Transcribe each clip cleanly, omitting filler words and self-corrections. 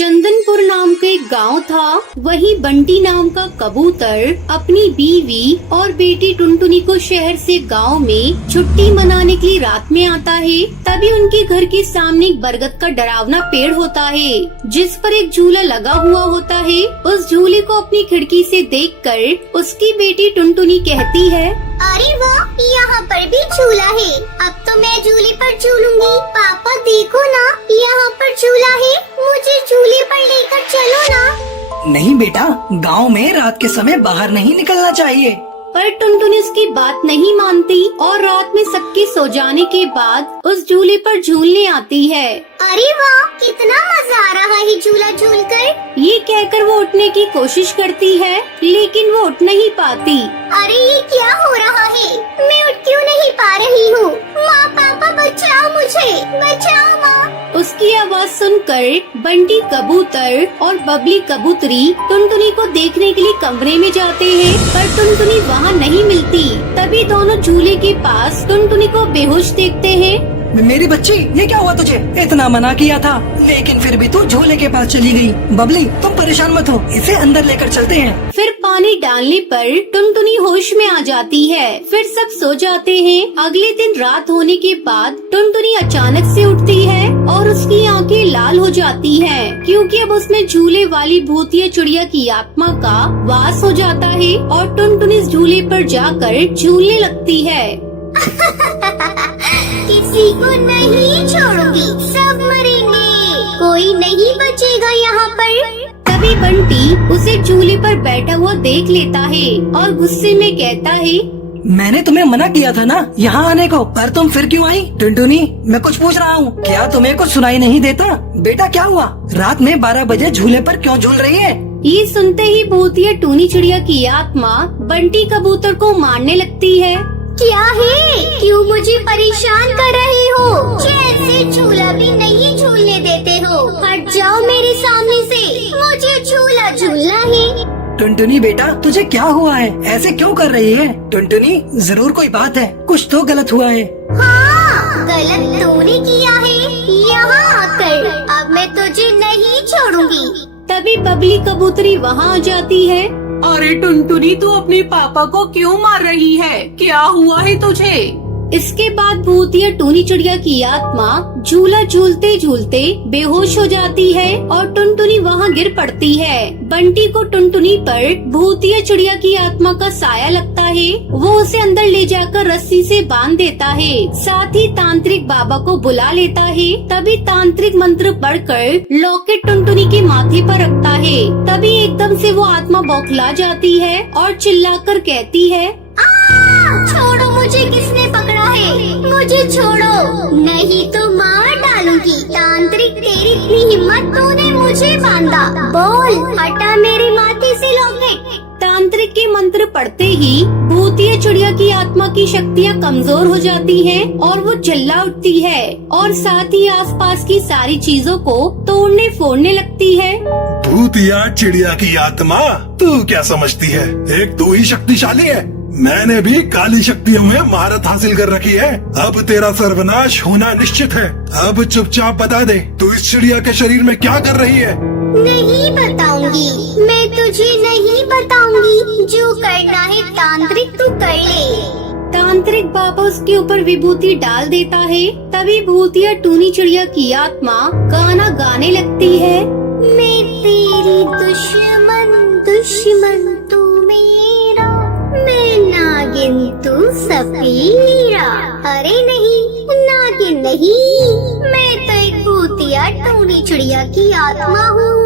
चंदनपुर नाम का एक गांव था। वहीं बंटी नाम का कबूतर अपनी बीवी और बेटी टुनटुनी को शहर से गांव में छुट्टी मनाने के लिए रात में आता है। तभी उनके घर के सामने एक बरगद का डरावना पेड़ होता है, जिस पर एक झूला लगा हुआ होता है। उस झूले को अपनी खिड़की से देखकर उसकी बेटी टुनटुनी कहती है, अरे वाह, यहाँ पर भी झूला है। अब तो मैं झूले पर झूलूंगी। पापा देखो ना, यहाँ पर झूला है, मुझे झूले पर लेकर चलो ना। नहीं बेटा, गांव में रात के समय बाहर नहीं निकलना चाहिए। पर टुनटुनी उसकी बात नहीं मानती और रात में सबके सो जाने के बाद उस झूले पर झूलने आती है। अरे वाह, कितना मजा आ रहा है झूला झूलकर। ये कहकर वो उठने की कोशिश करती है, लेकिन वो उठ नहीं पाती। अरे ये क्या हो रहा है, मैं उठ क्यों नहीं पा रही हूँ। माँ पापा बचाओ मुझे, बचाओ माँ। उसकी आवाज सुनकर बंटी कबूतर और बबली कबूतरी टुनटुनी को देखने के लिए कमरे में जाते हैं, पर टुनटुनी वहाँ नहीं मिलती। तभी दोनों झूले के पास टुनटुनी को बेहोश देखते हैं। मेरी बच्ची, ये क्या हुआ तुझे? इतना मना किया था, लेकिन फिर भी तू झूले के पास चली गई। बबली, तुम परेशान मत हो, इसे अंदर लेकर चलते हैं। फिर पानी डालने पर टुनटुनी होश में आ जाती है। फिर सब सो जाते हैं। अगले दिन रात होने के बाद टुनटुनी अचानक से उठती है और उसकी आंखें लाल हो जाती हैं, क्योंकि अब उसमें झूले वाली भूतिया चिड़िया की आत्मा का वास हो जाता है और टुनटुनी इस झूले पर जाकर झूलने लगती है। किसी को नहीं छोड़ूंगी, सब मरेंगे, कोई नहीं बचेगा यहाँ पर। तभी बंटी उसे झूले पर बैठा हुआ देख लेता है और गुस्से में कहता है, मैंने तुम्हें मना किया था ना यहाँ आने को, पर तुम फिर क्यों आई? टुनटुनी, मैं कुछ पूछ रहा हूँ, क्या तुम्हें कुछ सुनाई नहीं देता? बेटा क्या हुआ? रात में 12 बजे झूले पर क्यों झूल रही है? ये सुनते ही भूतिया टूनी चिड़िया की आत्मा बंटी कबूतर को मारने लगती है। क्या है, क्यों मुझे परेशान कर रहे हो? जैसे झूला भी नहीं झूलने देते हो। हट जाओ मेरे सामने से, मुझे झूला झूलना है। टुनटुनी बेटा, तुझे क्या हुआ है? ऐसे क्यों कर रही है? टुनटुनी, जरूर कोई बात है, कुछ तो गलत हुआ है। हाँ, गलत तूने किया है यहाँ आकर। अब मैं तुझे नहीं छोड़ूंगी। तभी बबली कबूतरी वहाँ आ जाती है। अरे टुनटुनी, तू अपने पापा को क्यों मार रही है? क्या हुआ है तुझे? इसके बाद भूतिया टूनी चिड़िया की आत्मा झूला झूलते झूलते बेहोश हो जाती है और टुनटुनी वहाँ गिर पड़ती है। बंटी को टुनटुनी पर भूतिया चिड़िया की आत्मा का साया लगता है। वो उसे अंदर ले जाकर रस्सी से बांध देता है, साथ ही तांत्रिक बाबा को बुला लेता है। तभी तांत्रिक मंत्र पढ़कर लॉकेट टुनटुनी के माथे पर रखता है। तभी एकदम से वो आत्मा बौखला जाती है और चिल्लाकर कहती है, छोड़ो मुझे, किसने पकड़ा है? मुझे छोड़ो, नहीं तो मार डालूंगी। तांत्रिक, तेरी इतनी हिम्मत, तूने मुझे बांधा। बोल, हटा मेरे माथे से लॉकेट। तांत्रिक के मंत्र पढ़ते ही भूतिया चिड़िया की आत्मा की शक्तियाँ कमजोर हो जाती हैं और वो चिल्ला उठती है और साथ ही आसपास की सारी चीजों को तोड़ने फोड़ने लगती है। भूतिया चिड़िया की आत्मा, तू क्या समझती है? एक तू ही शक्तिशाली है। मैंने भी काली शक्तियों में महारत हासिल कर रखी है। अब तेरा सर्वनाश होना निश्चित है। अब चुपचाप बता दे, तू इस चिड़िया के शरीर में क्या कर रही है? नहीं बताऊंगी, मैं तुझे नहीं बताऊंगी। जो करना है तांत्रिक तू कर ले। तांत्रिक बाबा उसके ऊपर विभूति डाल देता है। तभी भूतिया टूनी चिड़िया की आत्मा गाना गाने लगती है। मैं तेरी दुश्मन, दुश्मन तू मेरा, मैं नागिन तू सपेरा। अरे नहीं, नागिन नहीं, मैं तो एक भूतिया टूनी चिड़िया की आत्मा हूँ।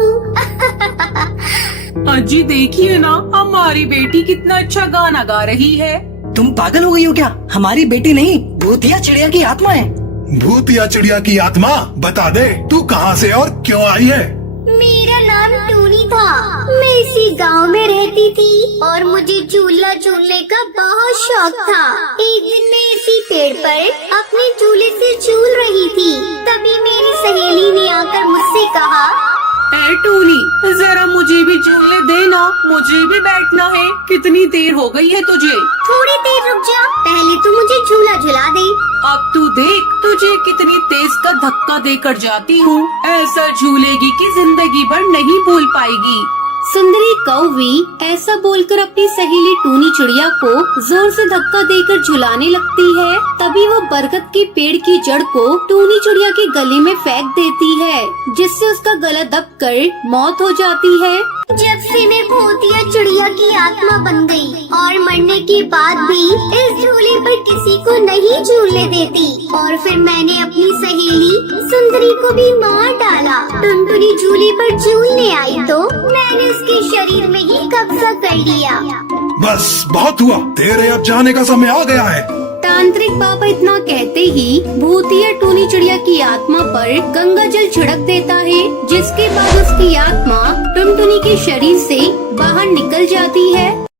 अजी देखिए ना, हमारी बेटी कितना अच्छा गाना गा रही है। तुम पागल हो गई हो क्या? हमारी बेटी नहीं, भूतिया चिड़िया की आत्मा है। भूतिया चिड़िया की आत्मा, बता दे तू कहाँ से और क्यों आई है? मेरा नाम टूनी था। मैं इसी गांव में रहती थी और मुझे झूला झूलने का बहुत शौक था। एक दिन मैं इसी पेड़ पर अपने झूले से झूल रही थी। तभी मेरी सहेली ने आकर मुझसे कहा, ए टूनी, जरा मुझे भी झूलने देना, मुझे भी बैठना है। कितनी देर हो गई है तुझे? थोड़ी देर रुक जा, पहले तू मुझे झूला झुला दे। अब तू देख, तुझे कितनी तेज का धक्का देकर जाती हूँ, ऐसा झूलेगी कि जिंदगी भर नहीं भूल पाएगी। सुंदरी कौवी ऐसा बोलकर अपनी सहेली टूनी चिड़िया को जोर से धक्का देकर झुलाने लगती है। तभी वो बरगद के पेड़ की जड़ को टूनी चिड़िया के गले में फेंक देती है, जिससे उसका गला दबकर मौत हो जाती है। जब से मैं भूतिया चिड़िया की आत्मा बन गई और मरने के बाद भी इस झूले पर किसी को नहीं झूलने देती, और फिर मैंने अपनी सहेली सुंदरी को भी मार डाला। टुनटुनी झूले पर झूलने आई तो मैंने उसके शरीर में ही कब्जा कर लिया। बस बहुत हुआ, तेरे अब जाने का समय आ गया है। तांत्रिक बाबा इतना कहते ही भूतिया टूनी चिड़िया की आत्मा पर गंगा जल छिड़क देता है, जिसके बाद उसकी आत्मा टुनटुनी के शरीर से बाहर निकल जाती है।